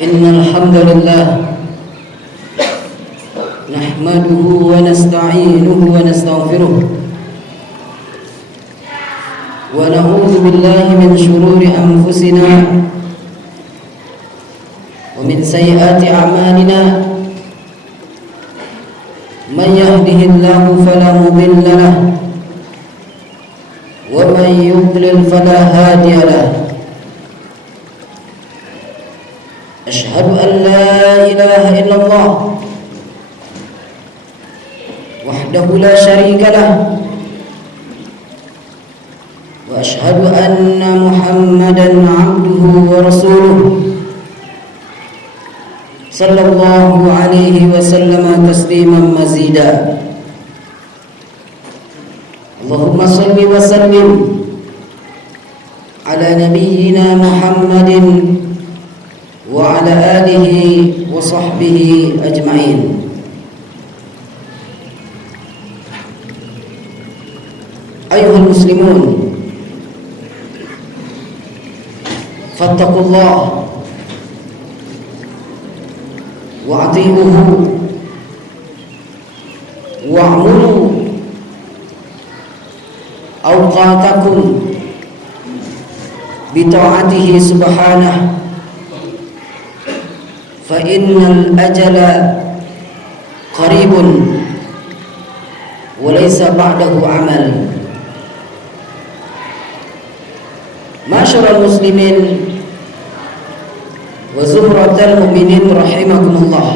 إن الحمد لله نحمده ونستعينه ونستغفره ونعوذ بالله من شرور أنفسنا ومن سيئات أعمالنا من يهده الله فلا مضل له ومن يضلل فلا هادي له أشهد أن لا إله إلا الله وحده لا شريك له وأشهد أن محمدا عبده ورسوله صلى الله عليه وسلم تسليما مزيدا اللهم صل وسلم على نبينا محمد وعلى آله وصحبه أجمعين. أيها المسلمون فاتقوا الله وأطيعوه واعملوا أوقاتكم بطاعته سبحانه فإن الأجل قريب وليس بعده عمل. معاشر المسلمين وزمرة المؤمنين رحمكم الله,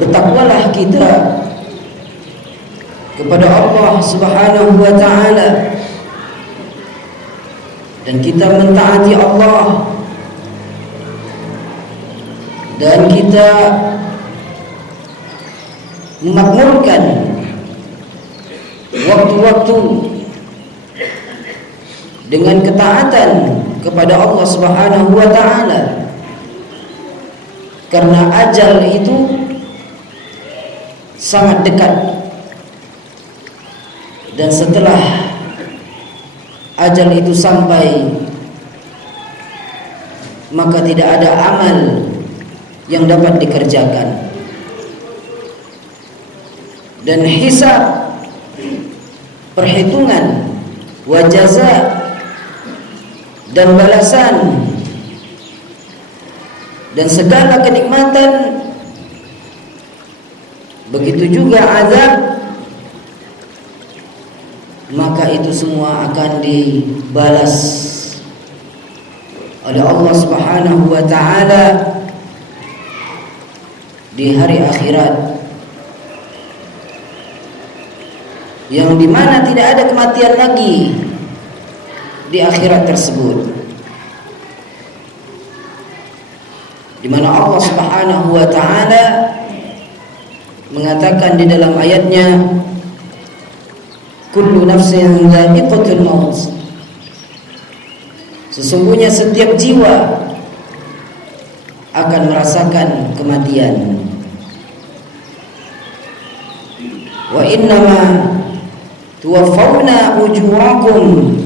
bertakwalah kita kepada Allah Subhanahu wa taala dan kita mentaati Allah dan kita memakmurkan waktu-waktu dengan ketaatan kepada Allah Subhanahu wa taala, karena ajal itu sangat dekat dan setelah ajal itu sampai maka tidak ada amal yang dapat dikerjakan, dan hisab, perhitungan, wa jaza dan balasan dan segala kenikmatan, begitu juga azab, maka itu semua akan dibalas oleh Allah Subhanahu wa taala di hari akhirat, yang dimana tidak ada kematian lagi di akhirat tersebut, di mana Allah Subhanahu wa taala mengatakan di dalam ayatnya, kullu nafsin dha'iqatul maut, sesungguhnya setiap jiwa akan merasakan kematian. Wa innama tuwaffawna ujurakum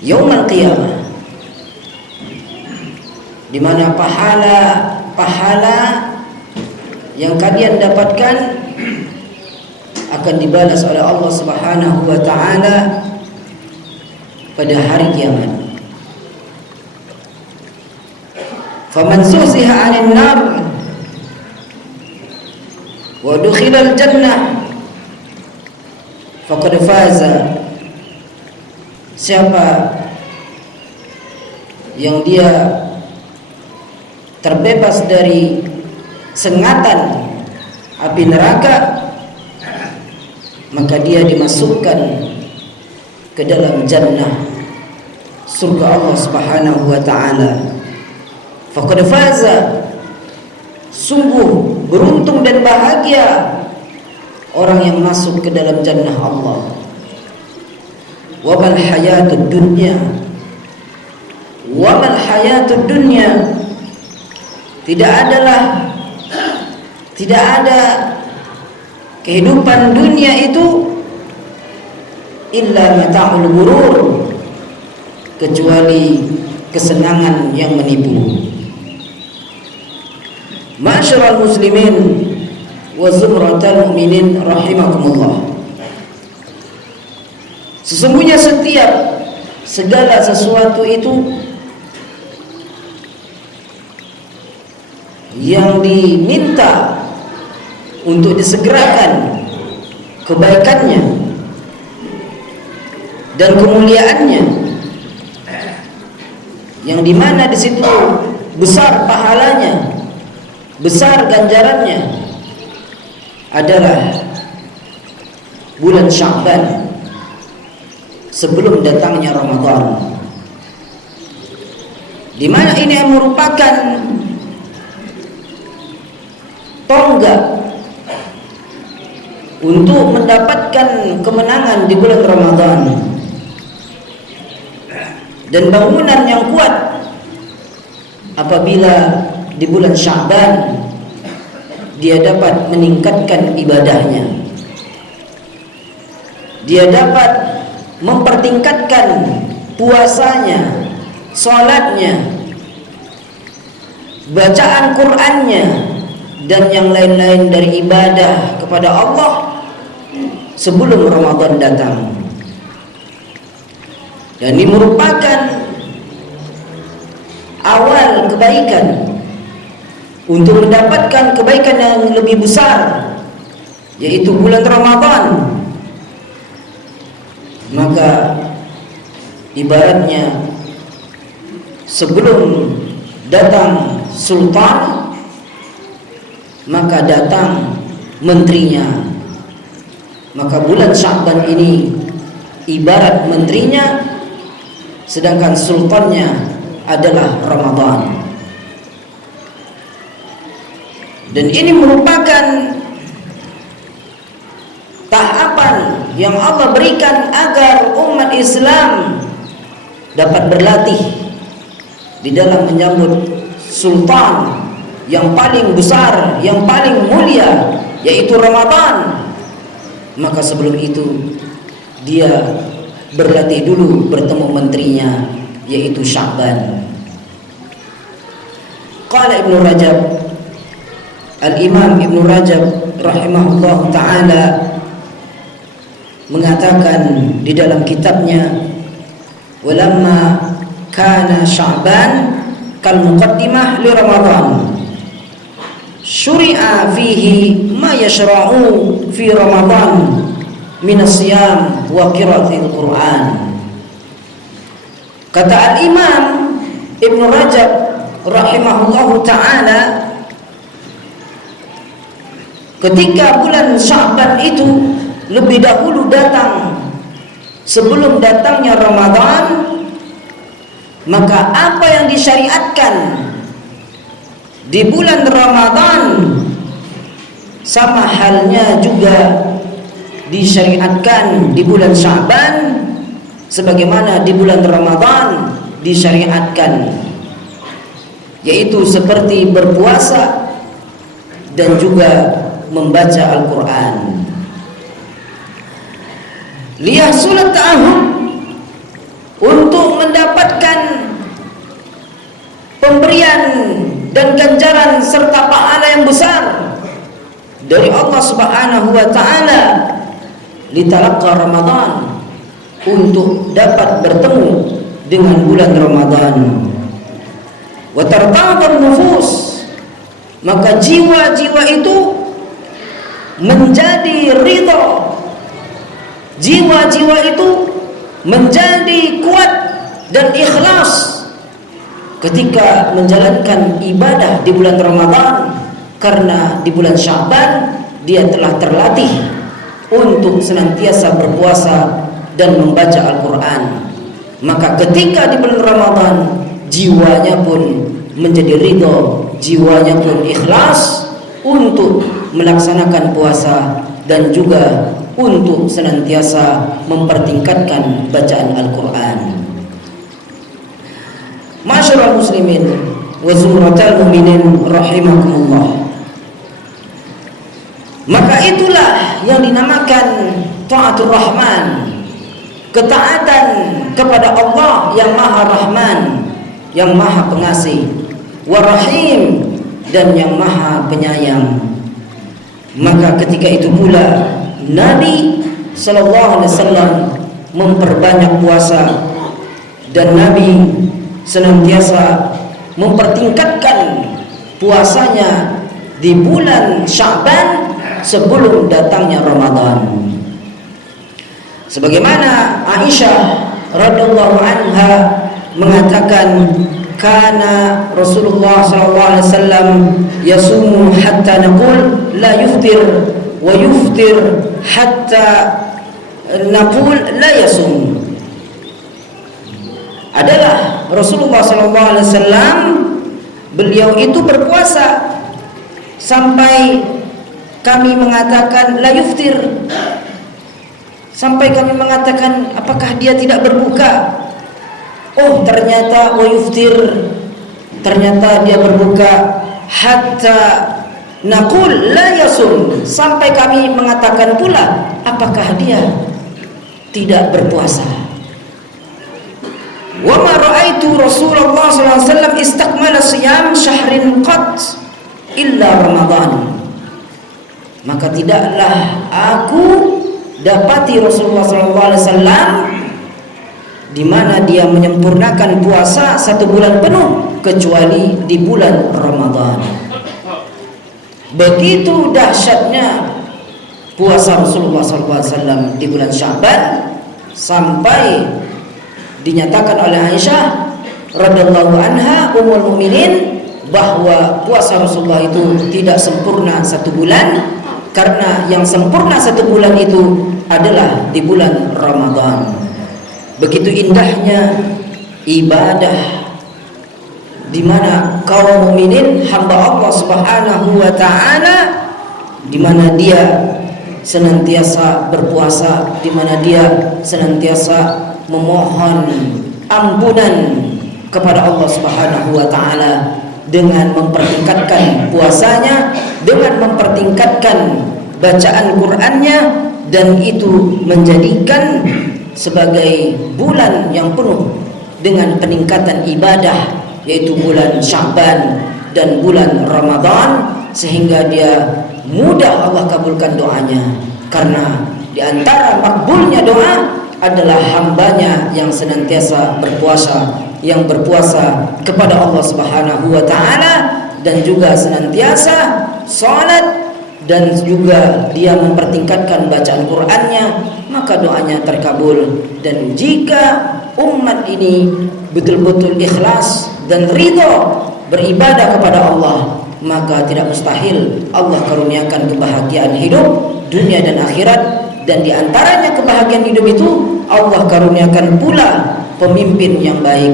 yaumal qiyamah, di mana pahala yang kalian dapatkan akan dibalas oleh Allah Subhanahu wa taala pada hari kiamat. Faman zuhziha 'anil nar wa dukhilal jannah faqad faza. Siapa yang dia terbebas dari sengatan api neraka, maka dia dimasukkan ke dalam jannah, surga Allah Subhanahu wa taala. Faqad faza, sungguh beruntung dan bahagia orang yang masuk ke dalam jannah Allah. Wa mal hayatud dunya, wa mal hayatud dunya, tidak ada kehidupan dunia itu illa mata'ul ghurur, kecuali kesenangan yang menipu. Ma'asyiral muslimin wa zumratal mu'minin rahimakumullah. Sesungguhnya setiap segala sesuatu itu yang diminta untuk disegerakan kebaikannya dan kemuliaannya, yang dimana di situ besar pahalanya, besar ganjarannya, adalah bulan Sya'ban sebelum datangnya Ramadan, di mana ini merupakan tonggak untuk mendapatkan kemenangan di bulan Ramadan dan bangunan yang kuat apabila di bulan Sya'ban dia dapat meningkatkan ibadahnya, dia dapat mempertingkatkan puasanya, salatnya, bacaan Qur'annya, dan yang lain-lain dari ibadah kepada Allah sebelum Ramadan datang. Dan ini merupakan awal kebaikan untuk mendapatkan kebaikan yang lebih besar, yaitu bulan Ramadan. Maka ibaratnya sebelum datang sultan, maka datang menterinya. Maka bulan Sya'ban ini ibarat menterinya, sedangkan sultannya adalah Ramadan. Dan ini merupakan tahapan yang Allah berikan agar umat Islam dapat berlatih di dalam menyambut sultan yang paling besar, yang paling mulia, yaitu Ramadan. Maka sebelum itu dia berlatih dulu bertemu menterinya, yaitu Sya'ban. Qala Ibnu Rajab, Al-Imam Ibnu Rajab rahimahullah ta'ala mengatakan di dalam kitabnya, walamma kana Sya'ban kal muqaddimah li Ramadan syuri'a fihi ma yashra'u fi Ramadan min as-siyam wa qiraatil Qur'an. Kata Al-Imam Ibnu Rajab rahimahullahu ta'ala, ketika bulan Sya'ban itu lebih dahulu datang sebelum datangnya Ramadan, maka apa yang disyariatkan di bulan Ramadan sama halnya juga disyariatkan di bulan Sya'ban sebagaimana di bulan Ramadan disyariatkan, yaitu seperti berpuasa dan juga membaca Al-Quran. Liyahsulat ta'ahud, untuk mendapatkan pemberian dan ganjaran serta pahala yang besar dari Allah Subhanahu wa ta'ala, litalaqqa Ramadan, untuk dapat bertemu dengan bulan Ramadan. Wa tartadun nufus, maka jiwa-jiwa itu menjadi ridha, jiwa-jiwa itu menjadi kuat dan ikhlas ketika menjalankan ibadah di bulan Ramadan, karena di bulan Sya'ban dia telah terlatih untuk senantiasa berpuasa dan membaca Al-Quran. Maka ketika di bulan Ramadan jiwanya pun menjadi ridho, jiwanya pun ikhlas untuk melaksanakan puasa dan juga untuk senantiasa mempertingkatkan bacaan Al-Quran. Ma'asyiral muslimin wa zumratal mu'minin rahimakumullah. Maka itulah yang dinamakan Ta'atur Rahman, ketaatan kepada Allah yang Maha Rahman, yang Maha Pengasih, War-Rahim, dan yang Maha Penyayang. Maka ketika itu pula Nabi sallallahu alaihi wasallam memperbanyak puasa, dan Nabi senantiasa mempertingkatkan puasanya di bulan Sya'ban sebelum datangnya Ramadan. Sebagaimana Aisyah radhiyallahu anha mengatakan, kana Rasulullah sallallahu alaihi wasallam yasumu hatta naqul la yuftir wa yuftir hatta naqul la yasum. Adalah Rasulullah sallallahu alaihi wasallam, beliau itu berpuasa sampai kami mengatakan la yuftir, sampai kami mengatakan apakah dia tidak berbuka. Oh, ternyata wa yuftir, ternyata dia berbuka. Hatta naqul la yasum, sampai kami mengatakan pula apakah dia tidak berpuasa. Wa ma ra'aitu Rasulullah sallallahu alaihi wasallam istakmala siyam syahrin qat illa Ramadan. Maka tidaklah aku dapati Rasulullah sallallahu alaihi wasallam di mana dia menyempurnakan puasa 1 bulan penuh kecuali di bulan Ramadan. Begitu dahsyatnya puasa Rasulullah sallallahu alaihi wasallam di bulan Sya'ban, sampai dinyatakan oleh Aisyah radhiyallahu anha ummul mukminin bahwa puasa Rasulullah itu tidak sempurna 1 bulan, karena yang sempurna 1 bulan itu adalah di bulan Ramadan. Begitu indahnya ibadah di mana kaum mukminin hamba Allah Subhanahu wa taala, di mana dia senantiasa berpuasa, di mana dia senantiasa memohon ampunan kepada Allah Subhanahu wa taala dengan mempertingkatkan puasanya, dengan mempertingkatkan bacaan Qur'annya, dan itu menjadikan sebagai bulan yang penuh dengan peningkatan ibadah, yaitu bulan Sya'ban dan bulan Ramadan, sehingga dia mudah Allah kabulkan doanya. Karena di antara makbulnya doa adalah hambanya yang senantiasa berpuasa, yang berpuasa kepada Allah Subhanahu wa taala, dan juga senantiasa salat, dan juga dia mempertingkatkan bacaan Qur'annya, maka doanya terkabul. Dan jika umat ini betul-betul ikhlas dan ridho beribadah kepada Allah, maka tidak mustahil Allah karuniakan kebahagiaan hidup dunia dan akhirat. Dan di antaranya kebahagiaan hidup itu Allah karuniakan pula pemimpin yang baik.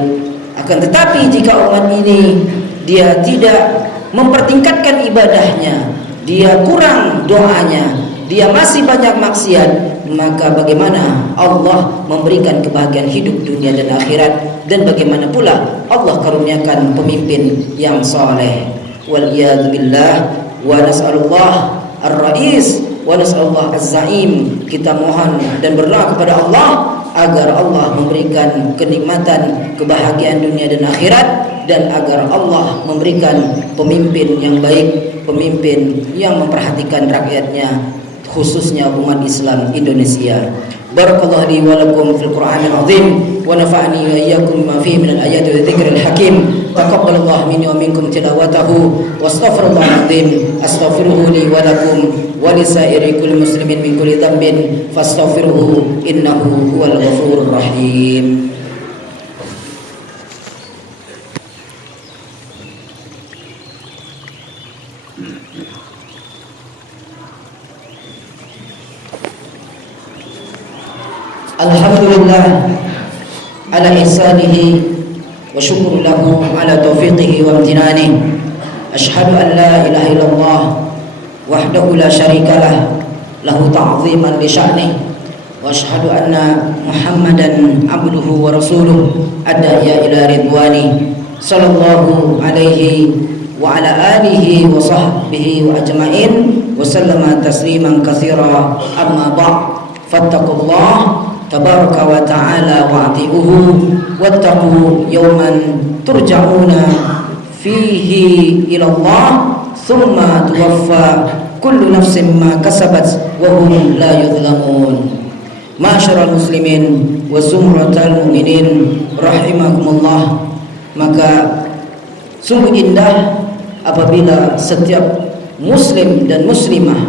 Akan tetapi jika umat ini dia tidak mempertingkatkan ibadahnya, dia kurang doanya, dia masih banyak maksiat, maka bagaimana Allah memberikan kebahagiaan hidup dunia dan akhirat? Dan bagaimana pula Allah karuniakan pemimpin yang saleh? Wal iyad billah, wa nas'alullah ar-rais wa nas'alullah az-zaim. Kita mohon dan berdoa kepada Allah agar Allah memberikan kenikmatan kebahagiaan dunia dan akhirat, dan agar Allah memberikan pemimpin yang baik, pemimpin yang memperhatikan rakyatnya, khususnya umat Islam Indonesia. Barakallahu li wa lakum fil Qur'anil azim, wa nafa'ani wa iyyakum bima fihi minal ayati wa dzikril hakim. Taqabbalallahu minni wa minkum tilawatahu, wastaghfirullahal azim. Astaghfiruhu li wa lakum wa li sa'iri kulli muslimin min kulli dhanbin fastaghfiruhu innahu huwal ghafurur rahim. Alhamdulillah ala ihsanihi wa syukur lahu ala taufiqihi wa amtinanihi. Ashhadu an la ilaha illallah wahdahu la syarikalah lahu ta'ziman li sya'nihi, wa ashhadu anna Muhammadan abduhu wa rasuluh adda'iya ila ridwani sallallahu alaihi wa ala alihi wa sahbihi wa ajma'in wa sallama tasliman katsira. Amma ba'd, fattaqullah tabaraka wa ta'ala wa'ti'uhu wattaqu yawman turja'una fihi ila Allah thumma tuwaffa kullu nafsin ma kasabat wa hum la yudhlamun. Ma'asyiral muslimin wa zumratal mu'minin rahimakumullah, maka sungguh indah apabila setiap muslim dan muslimah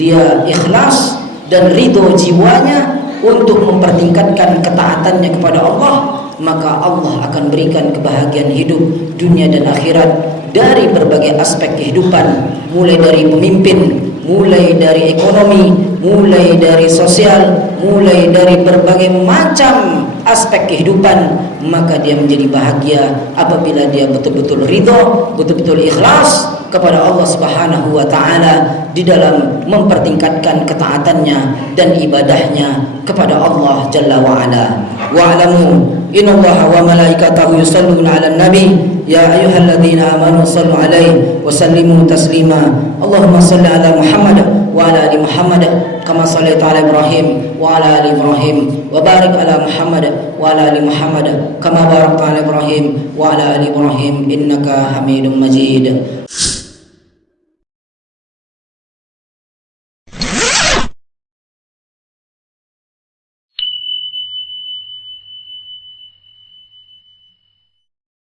dia ikhlas dan ridho jiwanya untuk mempertingkatkan ketaatannya kepada Allah, maka Allah akan berikan kebahagiaan hidup dunia dan akhirat dari berbagai aspek kehidupan, mulai dari pemimpin, mulai dari ekonomi, mulai dari sosial, mulai dari berbagai macam aspek kehidupan. Maka dia menjadi bahagia apabila dia betul-betul ridho, betul-betul ikhlas kepada Allah Subhanahu wa ta'ala di dalam mempertingkatkan ketaatannya dan ibadahnya kepada Allah Jalla wa Ala. Wa'lamu innallaha wa malaikatahu yusalluna 'alan nabi ya ayyuhalladzina amanu sallu 'alaihi wa sallimu taslima. Allahumma shalli 'ala Muhammad wa 'ala ali Muhammad kama shallaita 'ala Ibrahim wa 'ala ali Ibrahim wa barik 'ala Muhammad wa 'ala ali Muhammad kama barakta 'ala Ibrahim wa 'ala ali Ibrahim innaka Hamidum Majid.